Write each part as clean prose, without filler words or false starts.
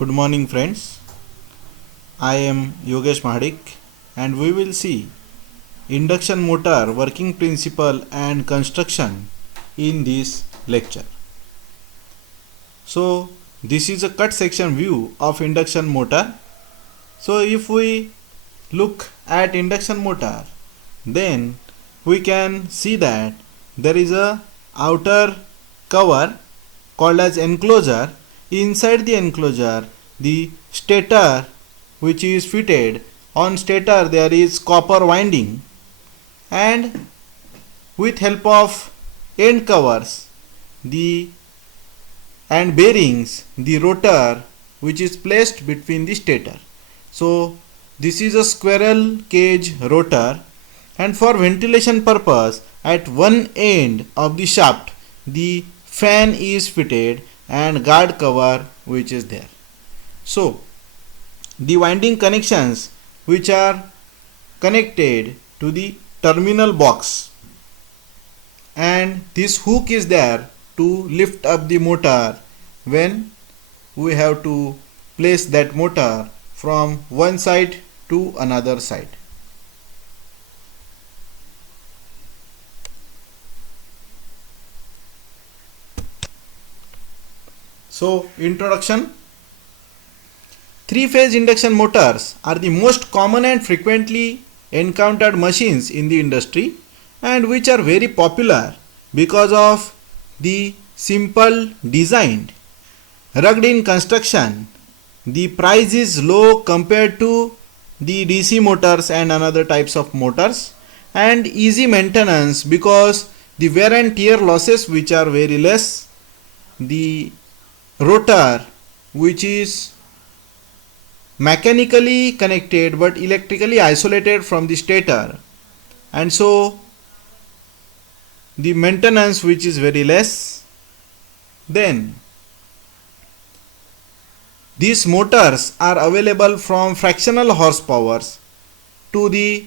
Good morning, friends. I am Yogesh Mahadik, and we will see induction motor working principle and construction in this lecture. So, this is a cut section view of induction motor. So, if we look at induction motor, then we can see that there is a outer cover called as enclosure. Inside the enclosure, the stator which is fitted on stator, there is copper winding, and with help of end covers the and bearings, the rotor which is placed between the stator. So this is a squirrel cage rotor, and for ventilation purpose at one end of the shaft the fan is fitted and guard cover which is there. So the winding connections which are connected to the terminal box, and this hook is there to lift up the motor when we have to place that motor from one side to another side. So, introduction. Three-phase induction motors are the most common and frequently encountered machines in the industry, and which are very popular because of the simple design, rugged in construction. The price is low compared to the DC motors and another types of motors, and easy maintenance because the wear and tear losses which are very less. The rotor which is mechanically connected but electrically isolated from the stator, and so the maintenance which is very less. Then these motors are available from fractional horsepower to the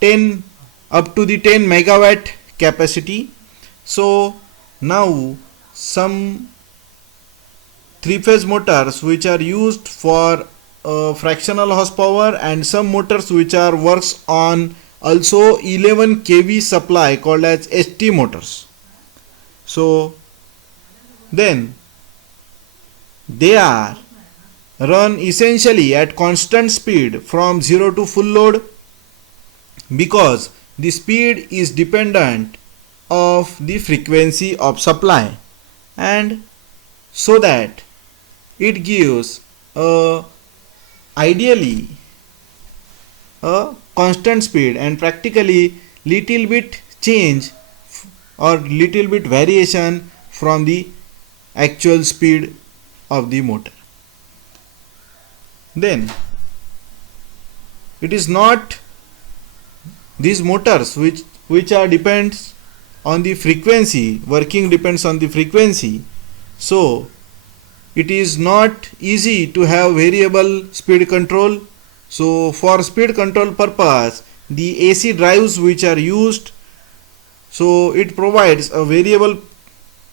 10 up to the 10 megawatt capacity. So now some three-phase motors which are used for fractional horsepower, and some motors which are works on also 11 kV supply called as HT motors. So then they are run essentially at constant speed from 0 to full load, because the speed is dependent of the frequency of supply, and so that it gives ideally a constant speed and practically little bit change or little bit variation from the actual speed of the motor. Then it is not these motors which are depends on the frequency, working depends on the frequency. So it is not easy to have variable speed control. So for speed control purpose, the AC drives which are used, so it provides a variable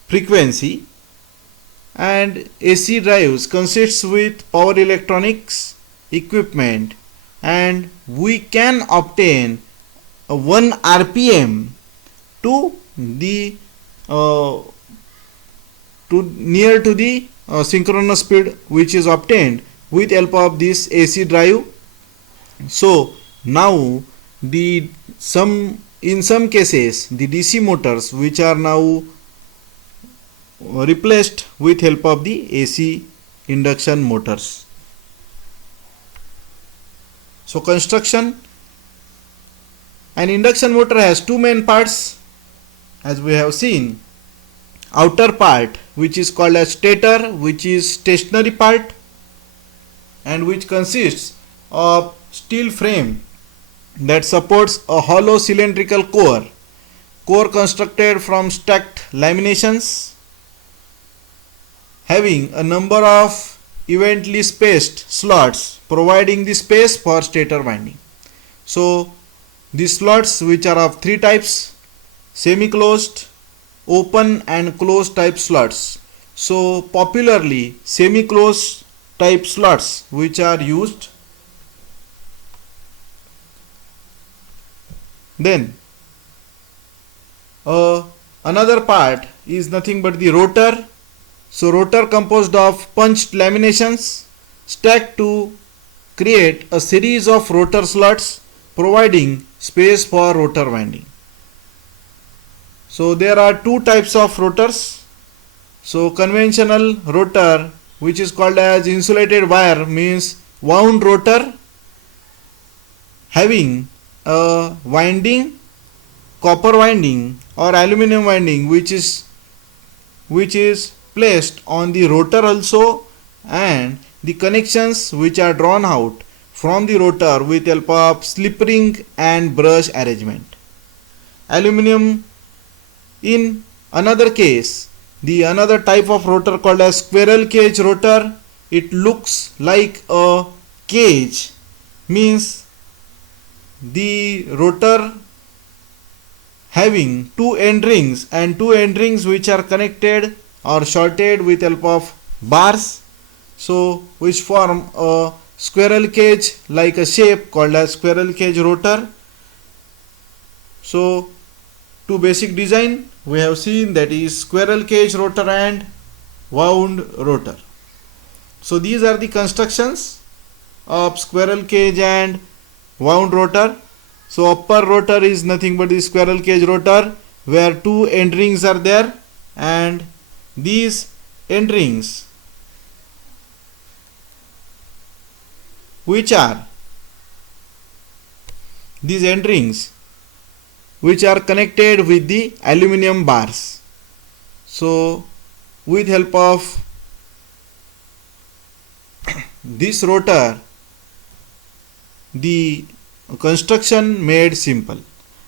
frequency, and AC drives consists with power electronics equipment, and we can obtain a 1 RPM to the to near to the synchronous speed which is obtained with help of this AC drive. So now in some cases the DC motors which are now replaced with help of the AC induction motors. So construction. An induction motor has two main parts, as we have seen. Outer part which is called as stator, which is stationary part and which consists of steel frame that supports a hollow cylindrical core constructed from stacked laminations, having a number of evenly spaced slots providing the space for stator winding. So these slots which are of three types: semi-closed, open and closed type slots. So popularly semi-closed type slots which are used. Then another part is nothing but the rotor. So rotor composed of punched laminations stacked to create a series of rotor slots providing space for rotor winding. So there are two types of rotors. So conventional rotor, which is called as insulated wire, means wound rotor having a winding, copper winding or aluminum winding which is placed on the rotor also, and the connections which are drawn out from the rotor with help of slip ring and brush arrangement. Aluminum, in another case, the another type of rotor called as squirrel cage rotor. It looks like a cage, means the rotor having two end rings and two end rings which are connected or shorted with help of bars, so which form a squirrel cage like a shape called as squirrel cage rotor. So two basic design we have seen, that is squirrel cage rotor and wound rotor. So these are the constructions of squirrel cage and wound rotor. So upper rotor is nothing but the squirrel cage rotor where two end rings are there, and these end rings which are connected with the aluminum bars. So with help of this rotor the construction made simple.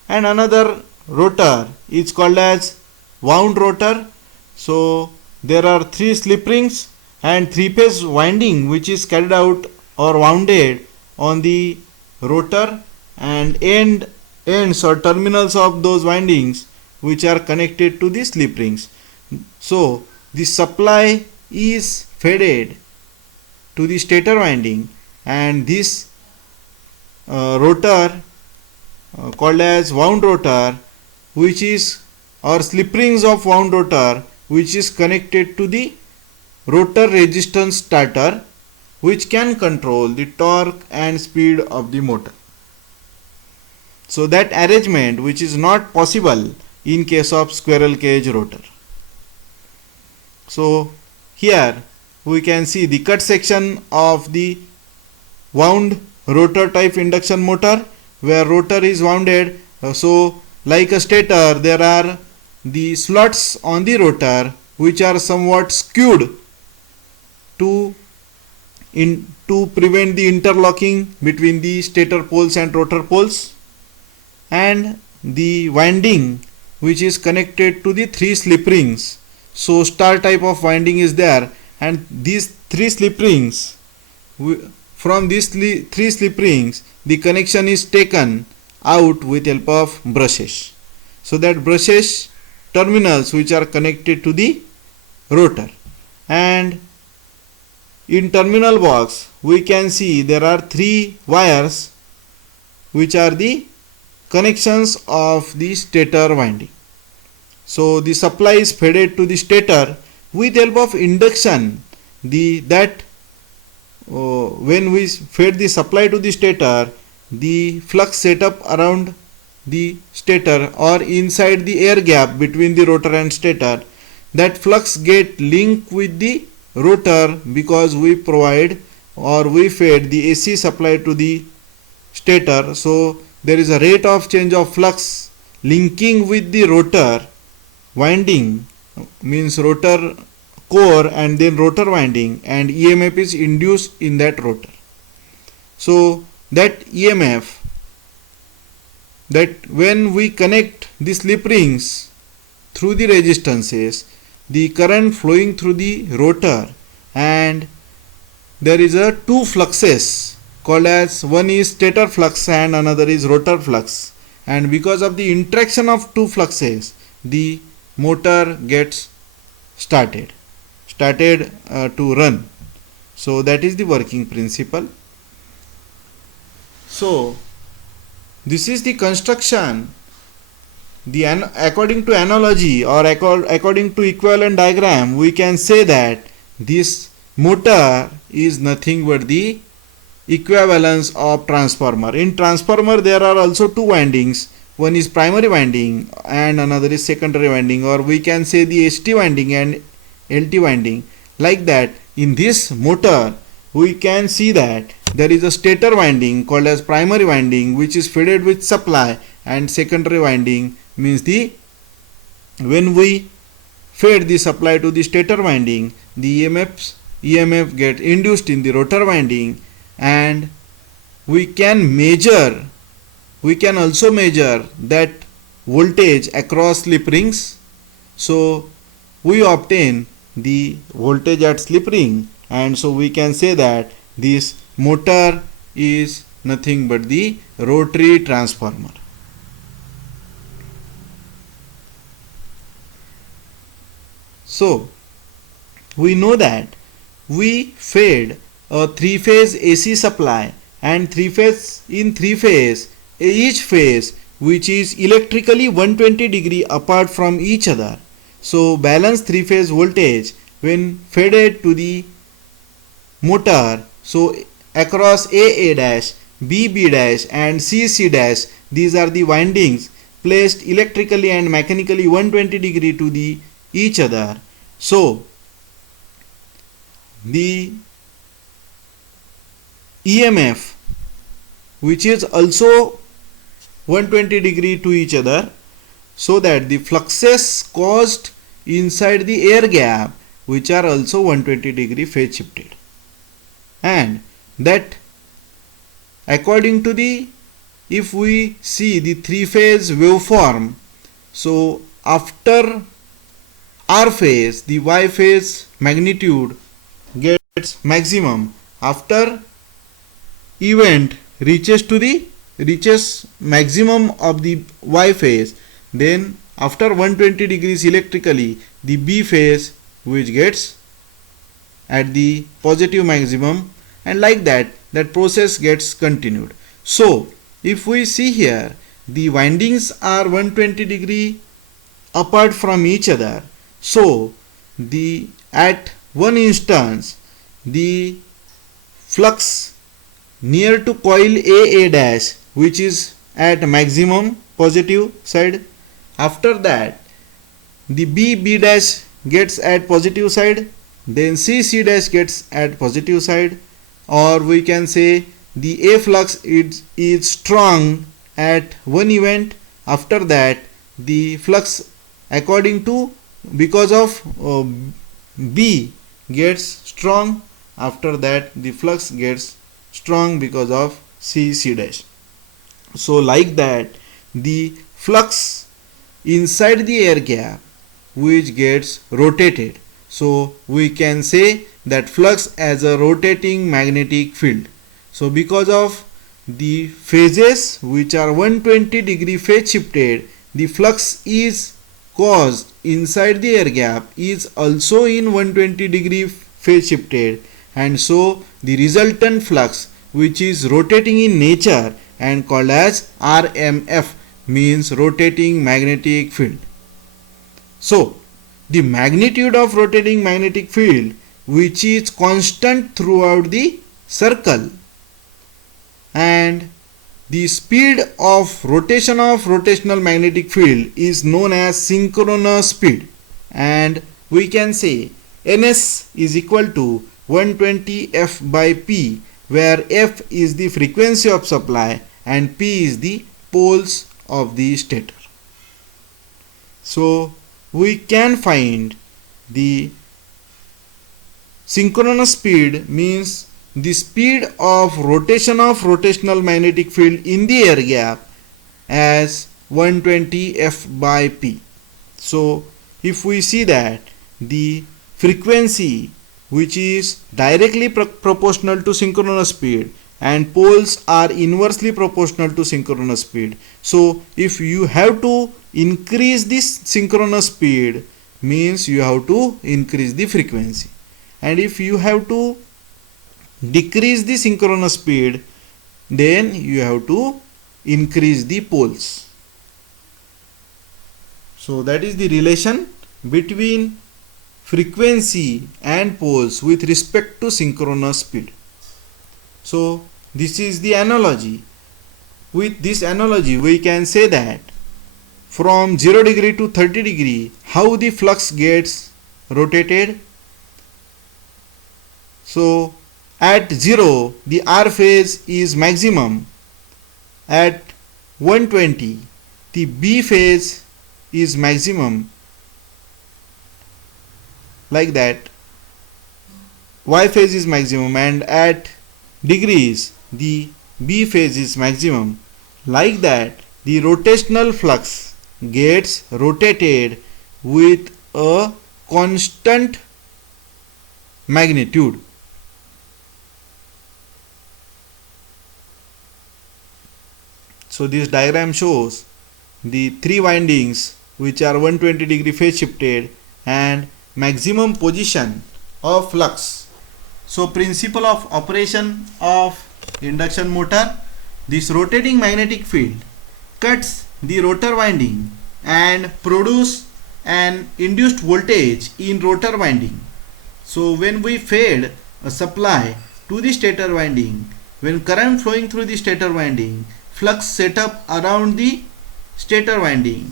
And another rotor is called as wound rotor. So there are three slip rings and three-phase winding which is carried out or wounded on the rotor, and ends or terminals of those windings which are connected to the slip rings. So the supply is fed to the stator winding, and this rotor called as wound rotor, which is or slip rings of wound rotor which is connected to the rotor resistance starter, which can control the torque and speed of the motor. So that arrangement which is not possible in case of squirrel cage rotor. So here we can see the cut section of the wound rotor type induction motor, where rotor is wounded. So like a stator, there are the slots on the rotor which are somewhat skewed to prevent the interlocking between the stator poles and rotor poles, and the winding which is connected to the three slip rings. So star type of winding is there, and these three slip rings, from these three slip rings the connection is taken out with help of brushes. So that brushes terminals which are connected to the rotor, and in terminal box we can see there are three wires which are the connections of the stator winding. So the supply is fed to the stator with help of induction. When we fed the supply to the stator, the flux set up around the stator or inside the air gap between the rotor and stator, that flux get linked with the rotor because we provide or we fed the AC supply to the stator. So there is a rate of change of flux linking with the rotor winding, means rotor core and then rotor winding, and EMF is induced in that rotor. So that EMF, that when we connect the slip rings through the resistances, the current flowing through the rotor, and there is a two fluxes called as, one is stator flux and another is rotor flux, and because of the interaction of two fluxes the motor gets started. started to run. So that is the working principle. So this is the construction. According to analogy or according to equivalent diagram, we can say that this motor is nothing but the equivalence of transformer. In transformer there are also two windings. One is primary winding and another is secondary winding, or we can say the ST winding and LT winding. Like that, in this motor we can see that there is a stator winding called as primary winding, which is fed with supply, and secondary winding means when we fed the supply to the stator winding, the EMF get induced in the rotor winding, and we can also measure that voltage across slip rings. So we obtain the voltage at slip ring, and so we can say that this motor is nothing but the rotary transformer. So we know that we fed a three-phase AC supply, and each phase which is electrically 120 apart from each other. So balanced three-phase voltage when fed to the motor, so across AA dash, BB dash and CC dash, these are the windings placed electrically and mechanically 120 to the each other. So the EMF, which is also 120 to each other, so that the fluxes caused inside the air gap, which are also 120 phase shifted, and that according to the, if we see the three-phase waveform, so after R phase the Y phase magnitude gets maximum, after event reaches maximum of the Y phase, then after 120 degrees electrically the B phase which gets at the positive maximum, and like that process gets continued. So if we see here, the windings are 120 apart from each other. So at one instance the flux near to coil AA dash, which is at maximum positive side, after that the B dash gets at positive side, then C dash gets at positive side, or we can say the A flux is strong at one event, after that the flux according to, because of B gets strong, after that the flux gets strong because of C dash. So like that the flux inside the air gap which gets rotated, so we can say that flux as a rotating magnetic field. So because of the phases which are 120 phase shifted, the flux is caused inside the air gap is also in 120 phase shifted, and so the resultant flux which is rotating in nature and called as RMF, means rotating magnetic field. So the magnitude of rotating magnetic field which is constant throughout the circle, and the speed of rotation of rotational magnetic field is known as synchronous speed, and we can say Ns is equal to 120 F by P, where F is the frequency of supply and P is the poles of the stator. So we can find the synchronous speed means the speed of rotation of rotational magnetic field in the air gap as 120 F by P. So if we see that the frequency which is directly proportional to synchronous speed and poles are inversely proportional to synchronous speed, so if you have to increase this synchronous speed, means you have to increase the frequency, and if you have to decrease the synchronous speed, then you have to increase the poles. So that is the relation between frequency and poles with respect to synchronous speed. So this is the analogy. With this analogy we can say that from 0 degree to 30 degree how the flux gets rotated. So at 0 the R phase is maximum, at 120 the B phase is maximum, like that Y phase is maximum, and at degrees the B phase is maximum. Like that the rotational flux gets rotated with a constant magnitude. So this diagram shows the three windings which are 120 degree phase shifted and maximum position of flux. So principle of operation of induction motor: this rotating magnetic field cuts the rotor winding and produce an induced voltage in rotor winding. So when we fed a supply to the stator winding, when current flowing through the stator winding, flux set up around the stator winding,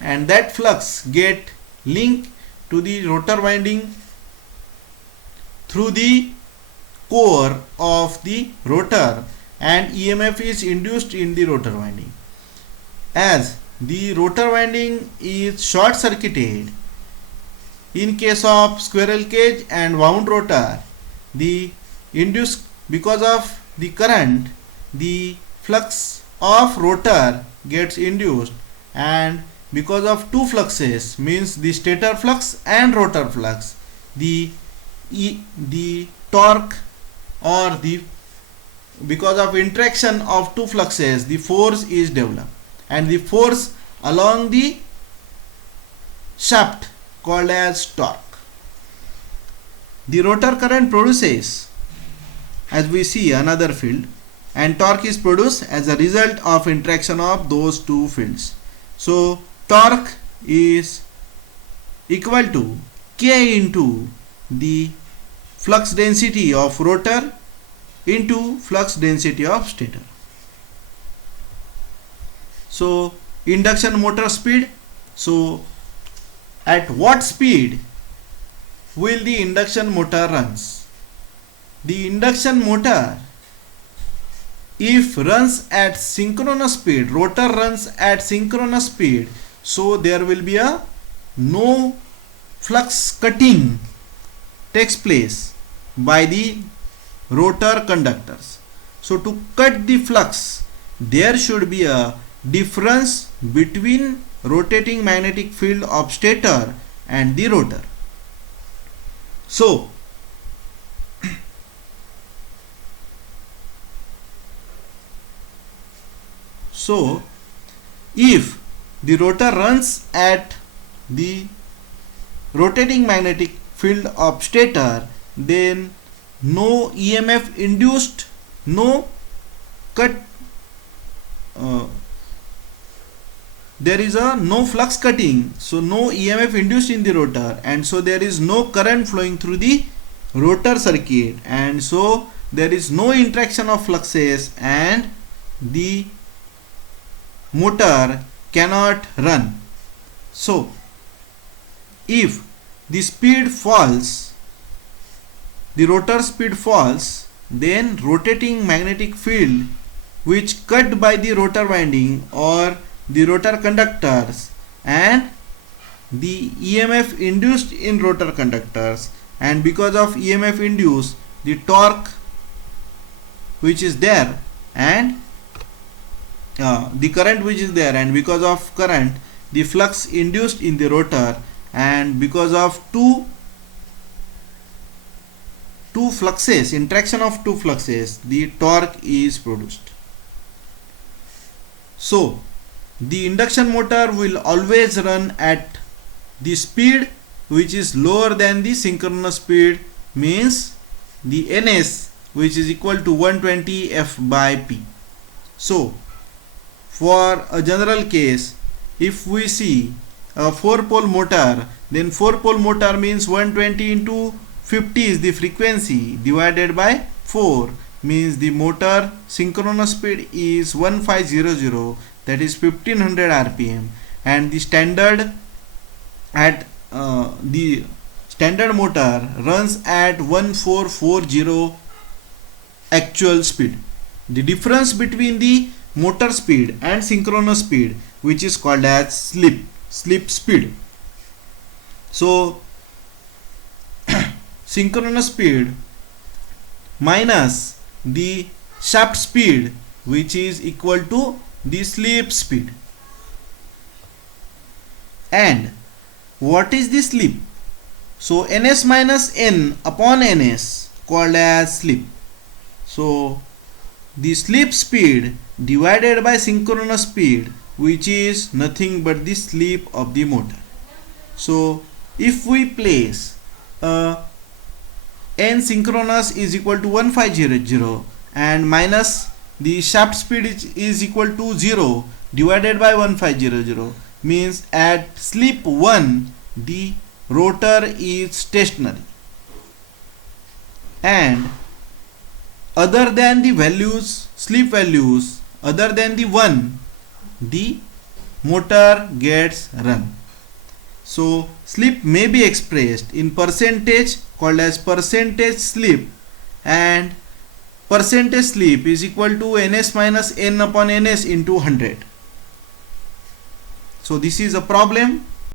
and that flux get linked to the rotor winding through the core of the rotor, and EMF is induced in the rotor winding. As the rotor winding is short circuited in case of squirrel cage and wound rotor, the induced, because of the current, the flux of rotor gets induced, and because of two fluxes, means the stator flux and rotor flux, the torque, or the because of interaction of two fluxes the force is developed, and the force along the shaft called as torque. The rotor current produces, as we see, another field, and torque is produced as a result of interaction of those two fields. So torque is equal to K into the flux density of rotor into flux density of stator. So induction motor speed. So at what speed will the induction motor runs? The induction motor, if runs at synchronous speed, rotor runs at synchronous speed, so there will be a no flux cutting takes place by the rotor conductors. So to cut the flux, there should be a difference between rotating magnetic field of stator and the rotor. So if the rotor runs at the rotating magnetic field of stator, then no EMF induced, no cut, there is a no flux cutting, so no EMF induced in the rotor, and so there is no current flowing through the rotor circuit, and so there is no interaction of fluxes, and the motor cannot run. So if the speed falls, the rotor speed falls, then rotating magnetic field which cut by the rotor winding or the rotor conductors, and the EMF induced in rotor conductors, and because of EMF induced, the torque which is there, and the current which is there, and because of current the flux induced in the rotor, and because of two fluxes, interaction of two fluxes, the torque is produced. So the induction motor will always run at the speed which is lower than the synchronous speed means the ns, which is equal to 120 f by p. So for a general case, if we see a 4-pole motor, then 4-pole motor means 120 into 50 is the frequency divided by 4 means the motor synchronous speed is 1500, that is 1500 rpm, and the standard motor runs at 1440 actual speed. The difference between the motor speed and synchronous speed, which is called as slip speed. So synchronous speed minus the shaft speed, which is equal to the slip speed. And what is the slip? So ns minus n upon ns called as slip. So the slip speed divided by synchronous speed, which is nothing but the slip of the motor. So if we place n synchronous is equal to 1500 and minus the shaft speed is equal to 0 divided by 1500, means at slip 1 the rotor is stationary, and other than the values, slip values other than the 1, the motor gets run. So slip may be expressed in percentage called as percentage slip, and percentage slip is equal to ns minus n upon ns into 100. So this is a problem